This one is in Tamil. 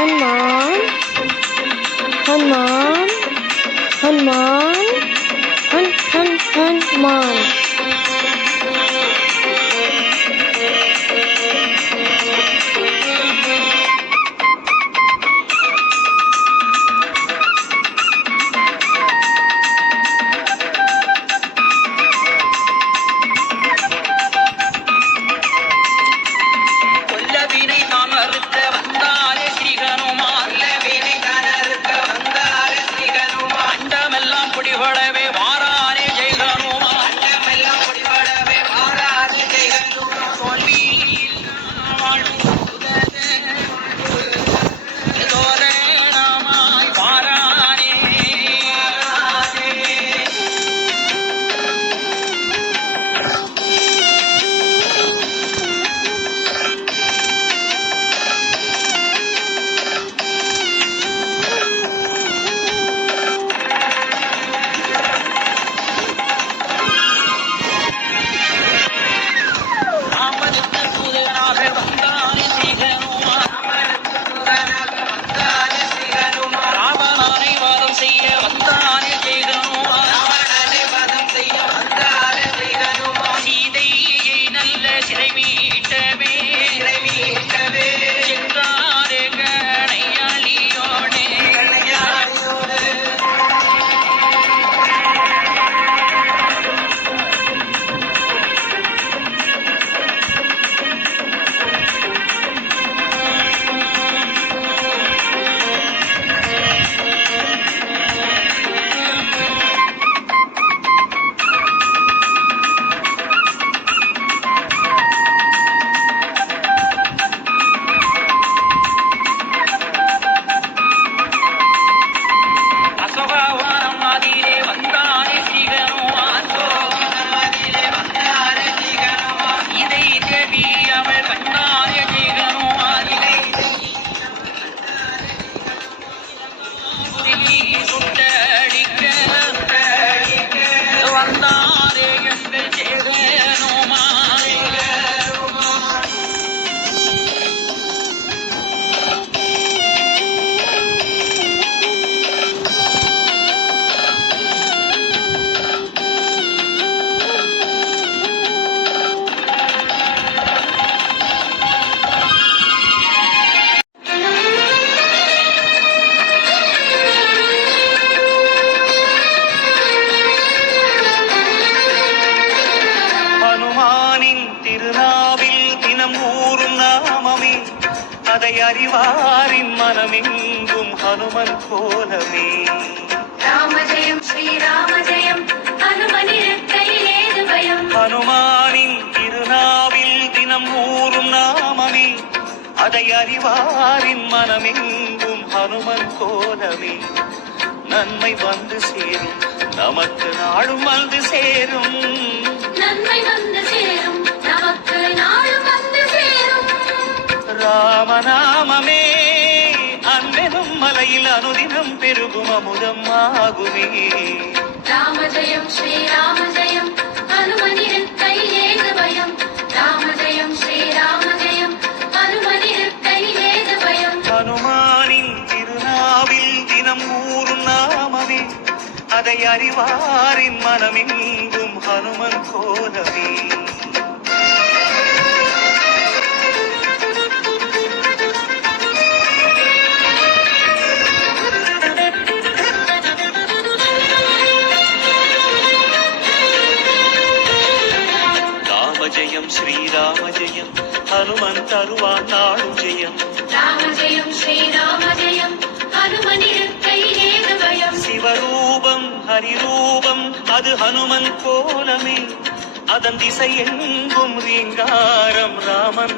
हनुमान हनुमान हनुमान हनुमान। அதை அறிவாரின் மனமெங்கும் ஹனுமன் கோலமே. ராம ஜெயம் ஸ்ரீராம ஜெயம் ஹனுமனிருக்கையிலேது பயம். ஹனுமானின் திருநாவில் தினம் ஊறும் நாமமே அதை அறிவாரின் மனமெங்கும் ஹனுமன் கோலமே. நன்மை வந்து சேரும் நமக்கு நாடும் வந்து சேரும். நன்மை வந்து சேரும் நமக்கு நாடும் வந்து சேரும். ராமநாமமே அன்பெனும் மலையில் அனுதினம் பெருகும் அமுதம் ஆகுமே. ராம ஜெயம் ஸ்ரீராம ஜெயம் ஹனுமனிருக்கையிலேது பயம். ராம ஜெயம் ஸ்ரீராம ஜெயம் ஹனுமனிருக்கையிலேது பயம். ஹனுமானின் திருநாவில் தினம் ஊறும் நாமமே அதை அறிவாரின் மனமெங்கும் ஹனுமன் கோலமே. ஜெயம் ஸ்ரீராம ஜெயம் ஹனுமன் தருவான் நாடும் ஜெயம். ராம ஜெயம் ஸ்ரீராம ஜெயம் ஹனுமனிருக்கையிலேது பயம். சிவரூபம் ஹரிரூபம் அது ஹனுமன் கோலமே. அதன் திசை எங்கும் ரீங்காரம் ராமன்